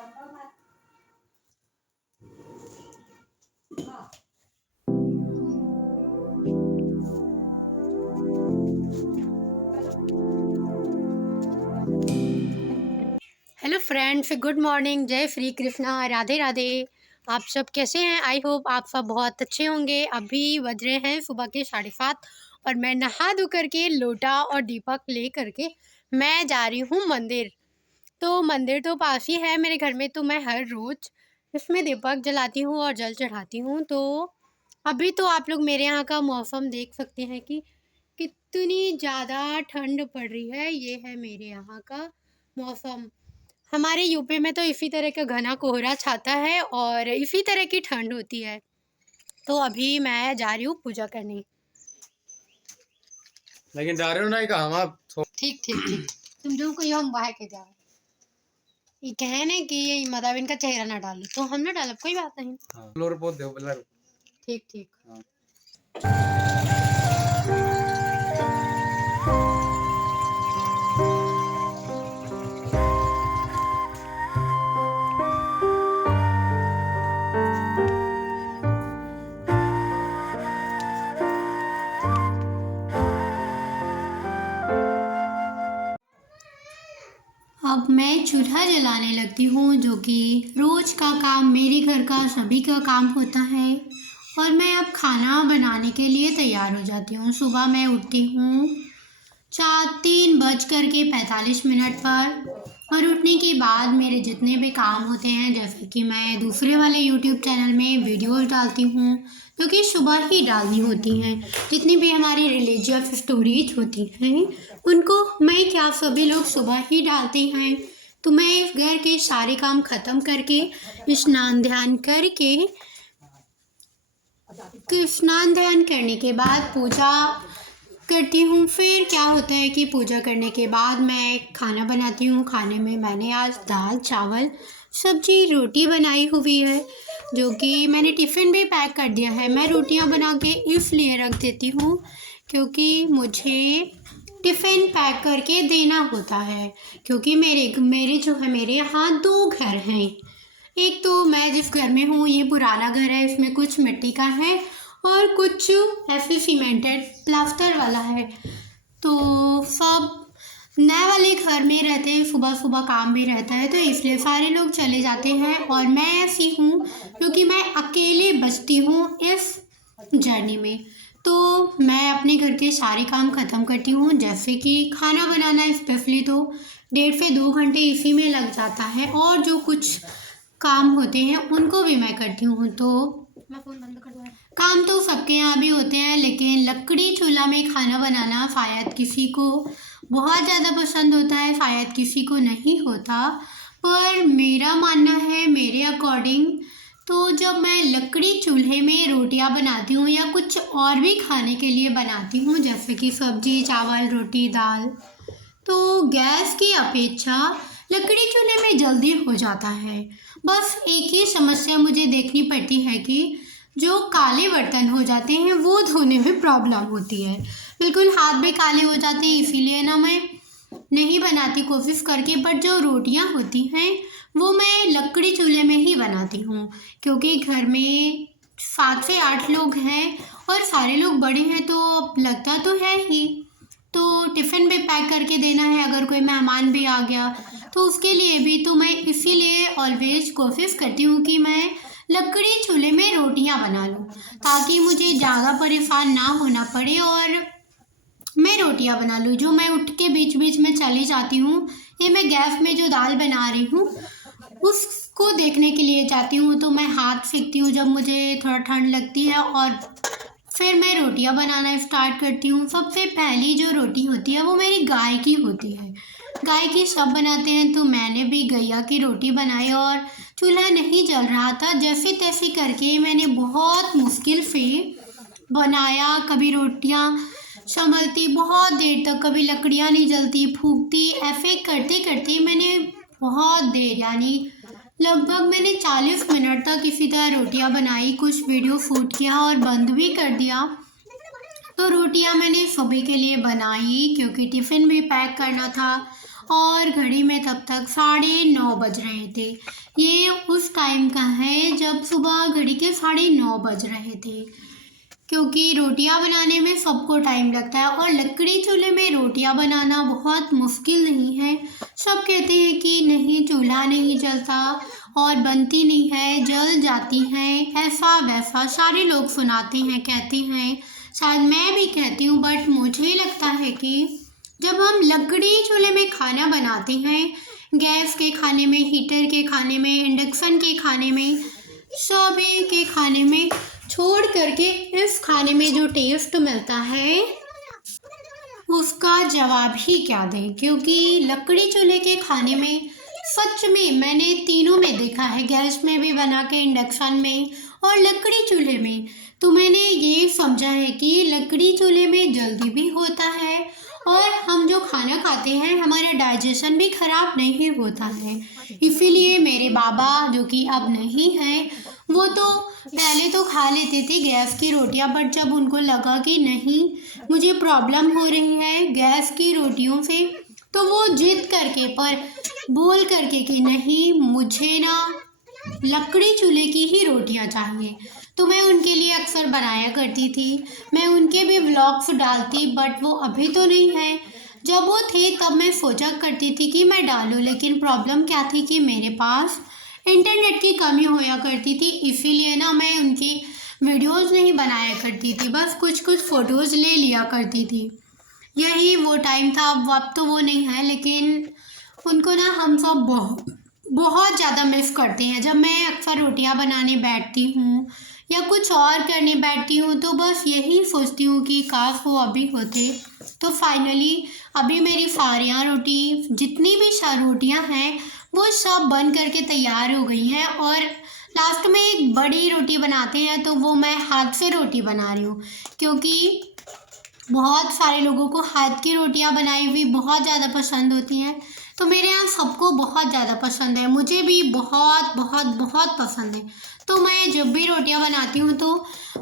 Hello friends, good morning, जय श्री कृष्णा, राधे राधे। आप सब कैसे हैं? आई होप आप सब बहुत अच्छे होंगे। अभी बज रहे हैं सुबह के 7:30 और मैं नहा धो करके लोटा और दीपक ले करके मैं जा रही हूँ मंदिर। तो मंदिर तो पास ही है मेरे घर में, तो मैं हर रोज़ इसमें दीपक जलाती हूँ और जल चढ़ाती हूँ। तो अभी तो आप लोग मेरे यहाँ का मौसम देख सकते हैं कि कितनी ज़्यादा ठंड पड़ रही है। ये है मेरे यहाँ का मौसम। हमारे यूपी में तो इसी तरह का घना कोहरा छाता है और इसी तरह की ठंड होती है। तो अभी मैं जा रही हूँ पूजा करने। लेकिन जा रहे हो ना कहा हम ठीक ठीक ठीक। तुम जो कोई हम बाहर के जाओ, ये कहे ना कि ये मदाविन का चेहरा ना डालो, तो हम ना डालब, कोई बात नहीं। फ्लोर पोत दो बल्ला। ठीक ठीक। अब मैं चूल्हा जलाने लगती हूँ, जो कि रोज़ का काम, मेरे घर का सभी का काम होता है। और मैं अब खाना बनाने के लिए तैयार हो जाती हूँ। सुबह मैं उठती हूँ 3:45 पर, और उठने के बाद मेरे जितने भी काम होते हैं, जैसे कि मैं दूसरे वाले यूट्यूब चैनल में वीडियोस डालती हूँ, जो कि सुबह ही डालनी होती हैं। जितनी भी हमारी रिलीजियस स्टोरीज होती हैं, उनको मैं क्या सभी लोग सुबह ही डालते हैं। तो मैं घर के सारे काम ख़त्म करके स्नान ध्यान करने के बाद पूजा करती हूँ। फिर क्या होता है कि पूजा करने के बाद मैं खाना बनाती हूँ। खाने में मैंने आज दाल चावल सब्जी रोटी बनाई हुई है, जो कि मैंने टिफ़िन भी पैक कर दिया है। मैं रोटियाँ बना के इसलिए रख देती हूँ क्योंकि मुझे टिफ़िन पैक करके देना होता है। क्योंकि मेरे जो है, मेरे यहाँ 2 घर हैं। एक तो मैं जिस घर में हूँ, ये पुराना घर है, इसमें कुछ मिट्टी का है और कुछ ऐसे सीमेंटेड प्लास्टर वाला है। तो सब नए वाले घर में रहते हैं, सुबह सुबह काम भी रहता है, तो इसलिए सारे लोग चले जाते हैं और मैं ऐसी हूँ क्योंकि मैं अकेले बचती हूँ इस जर्नी में। तो मैं अपने घर के सारे काम ख़त्म करती हूँ, जैसे कि खाना बनाना स्पेशली तो 1.5 से 2 घंटे इसी में लग जाता है, और जो कुछ काम होते हैं उनको भी मैं करती हूँ। तो मैं फ़ोन बंद कर दूँ। काम तो सबके यहाँ भी होते हैं, लेकिन लकड़ी चूल्हा में खाना बनाना शायद किसी को बहुत ज़्यादा पसंद होता है, शायद किसी को नहीं होता। पर मेरा मानना है, मेरे अकॉर्डिंग, तो जब मैं लकड़ी चूल्हे में रोटियां बनाती हूँ या कुछ और भी खाने के लिए बनाती हूँ, जैसे कि सब्जी चावल रोटी दाल, तो गैस की अपेक्षा लकड़ी चूल्हे में जल्दी हो जाता है। बस एक ही समस्या मुझे देखनी पड़ती है कि जो काले बर्तन हो जाते हैं वो धोने में प्रॉब्लम होती है। बिल्कुल हाथ भी काले हो जाते हैं, इसीलिए ना मैं नहीं बनाती कोशिश करके। बट जो रोटियां होती हैं वो मैं लकड़ी चूल्हे में ही बनाती हूँ, क्योंकि घर में 7 से 8 लोग हैं और सारे लोग बड़े हैं, तो लगता तो है ही। तो टिफ़िन भी पैक करके देना है, अगर कोई मेहमान भी आ गया तो उसके लिए भी। तो मैं इसीलिए ऑलवेज कोशिश करती हूँ कि मैं लकड़ी चूल्हे में रोटियां बना लूँ, ताकि मुझे ज़्यादा परेशान ना होना पड़े और मैं रोटियां बना लूँ। जो मैं उठ के बीच बीच में चली जाती हूँ, ये मैं गैस में जो दाल बना रही हूँ उसको देखने के लिए जाती हूँ, तो मैं हाथ सेकती हूँ जब मुझे थोड़ा ठंड लगती है, और फिर मैं रोटियां बनाना स्टार्ट करती हूँ। सबसे पहली जो रोटी होती है वो मेरी गाय की होती है। गाय की सब बनाते हैं, तो मैंने भी गैया की रोटी बनाई और चूल्हा नहीं जल रहा था, जैसे तैसे करके मैंने बहुत मुश्किल से बनाया। कभी रोटियां संभलती बहुत देर तक, कभी लकड़ियां नहीं जलती, फूकती, ऐसे करते करते मैंने बहुत देर, यानी लगभग मैंने 40 मिनट तक इसी तरह रोटियां बनाई। कुछ वीडियो शूट किया और बंद भी कर दिया। तो रोटियां मैंने सभी के लिए बनाई, क्योंकि टिफ़िन भी पैक करना था और घड़ी में तब तक 9:30 बज रहे थे। ये उस टाइम का है जब सुबह घड़ी के 9:30 बज रहे थे, क्योंकि रोटियां बनाने में सबको टाइम लगता है और लकड़ी चूल्हे में रोटियां बनाना बहुत मुश्किल नहीं है। सब कहते हैं कि नहीं, चूल्हा नहीं जलता और बनती नहीं है, जल जाती हैं, ऐसा वैसा सारे लोग सुनाते हैं, कहते हैं, शायद मैं भी कहती हूँ। बट मुझे लगता है कि जब हम लकड़ी चूल्हे में खाना बनाते हैं, गैस के खाने में, हीटर के खाने में, इंडक्शन के खाने में, सभी के खाने में छोड़ करके इस खाने में जो टेस्ट मिलता है उसका जवाब ही क्या दें। क्योंकि लकड़ी चूल्हे के खाने में सच में मैंने तीनों में देखा है, गैस में भी बना के, इंडक्शन में और लकड़ी चूल्हे में, तो मैंने ये समझा है कि लकड़ी चूल्हे में जल्दी भी होता है और हम जो खाना खाते हैं हमारा डाइजेशन भी खराब नहीं होता है। इसीलिए मेरे बाबा, जो कि अब नहीं हैं, वो तो पहले तो खा लेते थे गैस की रोटियां, बट जब उनको लगा कि नहीं, मुझे प्रॉब्लम हो रही है गैस की रोटियों से, तो वो जिद करके, पर बोल करके कि नहीं, मुझे ना लकड़ी चूल्हे की ही रोटियां चाहिए, तो मैं उनके लिए अक्सर बनाया करती थी। मैं उनके भी व्लॉग्स डालती, बट वो अभी तो नहीं है। जब वो थे तब मैं सोचा करती थी कि मैं डालूं, लेकिन प्रॉब्लम क्या थी कि मेरे पास इंटरनेट की कमी होया करती थी, इसीलिए ना मैं उनकी वीडियोस नहीं बनाया करती थी, बस कुछ कुछ फ़ोटोज़ ले लिया करती थी। यही वो टाइम था। अब तो वो नहीं है, लेकिन उनको ना हम सब बहुत बहुत ज़्यादा मिस करते हैं। जब मैं अक्सर रोटियां बनाने बैठती हूँ या कुछ और करने बैठती हूँ तो बस यही सोचती हूँ कि काश वो अभी होते। तो फाइनली अभी मेरी सारियाँ रोटी, जितनी भी रोटियाँ हैं, वो सब बन करके तैयार हो गई हैं और लास्ट में एक बड़ी रोटी बनाते हैं, तो वो मैं हाथ से रोटी बना रही हूँ, क्योंकि बहुत सारे लोगों को हाथ की रोटियां बनाई हुई बहुत ज़्यादा पसंद होती हैं। तो मेरे यहाँ सबको बहुत ज़्यादा पसंद है, मुझे भी बहुत बहुत बहुत पसंद है। तो मैं जब भी रोटियां बनाती हूँ तो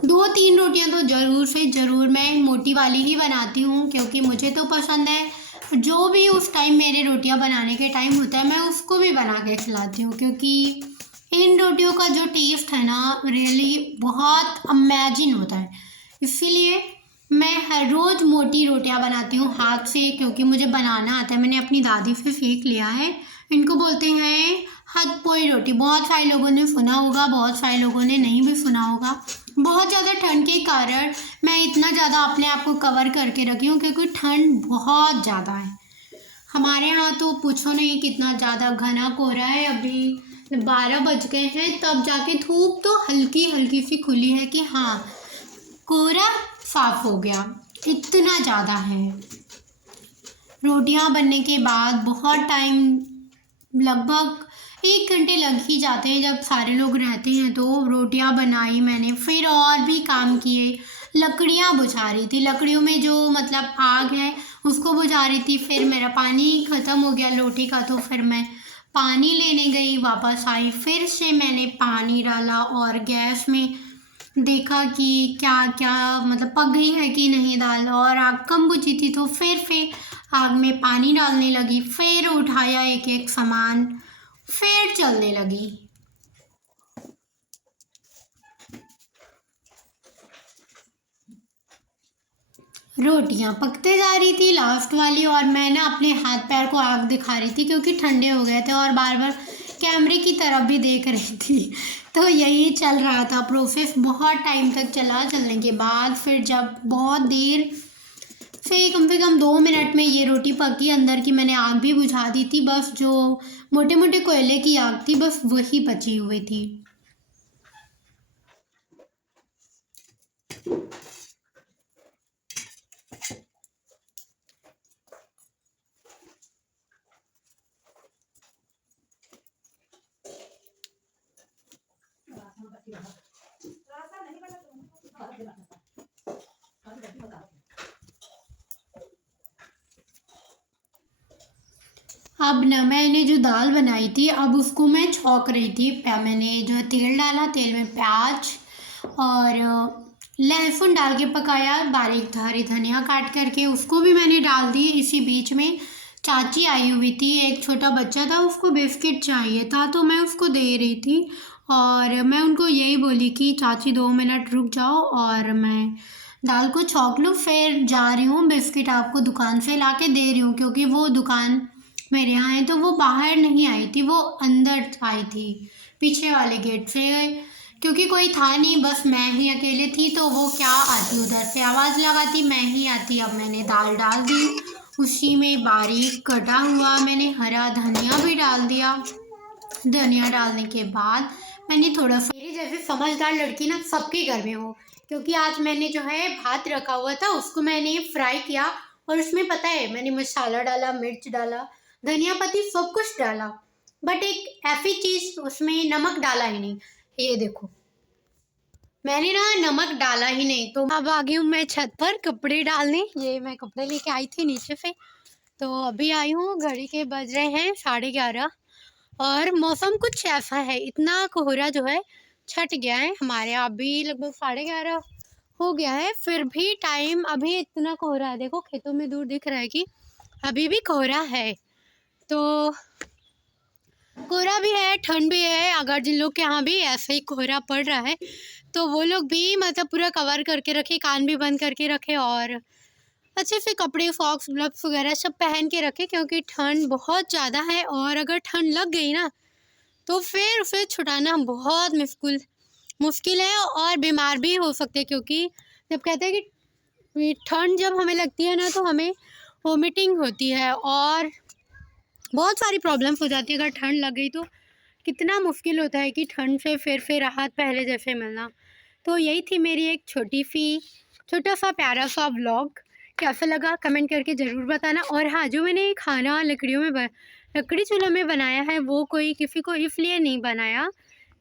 2-3 रोटियां तो ज़रूर से ज़रूर मैं मोटी वाली ही बनाती हूँ, क्योंकि मुझे तो पसंद है। जो भी उस टाइम मेरे रोटियां बनाने के टाइम होता है मैं उसको भी बना के खिलाती हूँ, क्योंकि इन रोटियों का जो टेस्ट है ना, रियली बहुत अमेजिंग होता है। इसीलिए मैं हर रोज़ मोटी रोटियां बनाती हूँ हाथ से, क्योंकि मुझे बनाना आता है। मैंने अपनी दादी से सीख लिया है। इनको बोलते हैं हाथ पोई रोटी। बहुत सारे लोगों ने सुना होगा, बहुत सारे लोगों ने नहीं भी सुना होगा। बहुत ज़्यादा ठंड के कारण मैं इतना ज़्यादा अपने आप को कवर करके रखी हूँ, क्योंकि ठंड बहुत ज़्यादा है हमारे यहाँ। तो पूछो नहीं, कितना ज़्यादा घना कोहरा है। अभी 12 बज गए हैं, तब जाके धूप तो हल्की हल्की सी खुली है कि हाँ, कोहरा साफ हो गया। इतना ज़्यादा है। रोटियां बनने के बाद बहुत टाइम, लगभग 1 घंटे लग ही जाते हैं। जब सारे लोग रहते हैं तो रोटियां बनाई मैंने, फिर और भी काम किए। लकड़ियां बुझा रही थी, लकड़ियों में जो मतलब आग है उसको बुझा रही थी। फिर मेरा पानी ख़त्म हो गया लोटे का, तो फिर मैं पानी लेने गई, वापस आई, फिर से मैंने पानी डाला और गैस में देखा कि क्या क्या मतलब पक गई है कि नहीं दाल, और आग कम बुझी थी तो फिर आग में पानी डालने लगी, फिर उठाया एक एक सामान, फिर चलने लगी। रोटियां पकते जा रही थी लास्ट वाली, और मैं ना अपने हाथ पैर को आग दिखा रही थी, क्योंकि ठंडे हो गए थे और बार बार कैमरे की तरफ भी देख रही थी। तो यही चल रहा था प्रोसेस, बहुत टाइम तक चला। चलने के बाद फिर जब बहुत देर से, कम से कम 2 मिनट में ये रोटी पकी, अंदर की मैंने आग भी बुझा दी थी, बस जो मोटे मोटे कोयले की आग थी बस वही बची हुई थी। अब ना मैंने जो दाल बनाई थी, अब उसको मैं छौंक रही थी। मैंने जो तेल डाला, तेल में प्याज और लहसुन डाल के पकाया, बारीक हरी धनिया काट करके उसको भी मैंने डाल दी इसी बीच में। चाची आई हुई थी, एक छोटा बच्चा था, उसको बिस्किट चाहिए था तो मैं उसको दे रही थी। और मैं उनको यही बोली कि चाची 2 मिनट रुक जाओ और मैं दाल को छौंक लूँ, फिर जा रही हूँ बिस्किट आपको दुकान से ला के दे रही हूँ, क्योंकि वो दुकान मेरे यहाँ है तो वो बाहर नहीं आई थी, वो अंदर आई थी पीछे वाले गेट से, क्योंकि कोई था नहीं, बस मैं ही अकेले थी तो वो क्या आती उधर से आवाज़ लगाती, मैं ही आती। अब मैंने दाल डाल दी, उसी में बारीक कटा हुआ मैंने हरा धनिया भी डाल दिया। धनिया डालने के बाद मैंने थोड़ा सा, मेरी जैसे समझदार लड़की ना सबके घर में हो, क्योंकि आज मैंने जो है भात रखा हुआ था उसको मैंने फ्राई किया और उसमें पता है मैंने मसाला डाला, मिर्च डाला, धनिया पत्ती सब कुछ डाला, बट एक ऐसी चीज़ उसमें नमक डाला ही नहीं। ये देखो मैंने ना नमक डाला ही नहीं। तो अब आ गई हूँ मैं छत पर कपड़े डालने, ये मैं कपड़े लेके आई थी नीचे से, तो अभी आई हूँ। घड़ी के बज रहे हैं 11:30 और मौसम कुछ ऐसा है, इतना कोहरा जो है छट गया है हमारे यहाँ, अभी लगभग 11:30 हो गया है, फिर भी टाइम अभी इतना कोहरा है। देखो खेतों में दूर दिख रहा है कि अभी भी कोहरा है, तो कोहरा भी है, ठंड भी है। अगर जिन लोग के यहाँ भी ऐसे ही कोहरा पड़ रहा है तो वो लोग भी मतलब पूरा कवर करके रखे, कान भी बंद करके रखे और अच्छे से कपड़े, सॉक्स, ग्लव्स वगैरह सब पहन के रखे, क्योंकि ठंड बहुत ज़्यादा है और अगर ठंड लग गई ना तो फिर उसे छुड़ाना बहुत मुश्किल है और बीमार भी हो सकते हैं, क्योंकि जब कहते हैं कि ठंड जब हमें लगती है ना तो हमें वोमिटिंग होती है और बहुत सारी प्रॉब्लम्स हो जाती है। अगर ठंड लग गई तो कितना मुश्किल होता है कि ठंड से फिर राहत पहले जैसे मिलना। तो यही थी मेरी एक छोटा सा प्यारा सा व्लॉग। कैसा लगा कमेंट करके ज़रूर बताना। और हाँ, जो मैंने खाना लकड़ी चूल्हा में बनाया है वो कोई किसी को इसलिए नहीं बनाया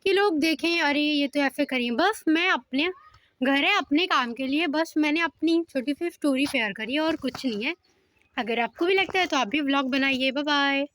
कि लोग देखें अरे ये तो ऐसे करिए, बस मैं अपने घर है अपने काम के लिए, बस मैंने अपनी छोटी सी स्टोरी शेयर करी है और कुछ नहीं है। अगर आपको भी लगता है तो आप भी व्लॉग बनाइए। Bye bye.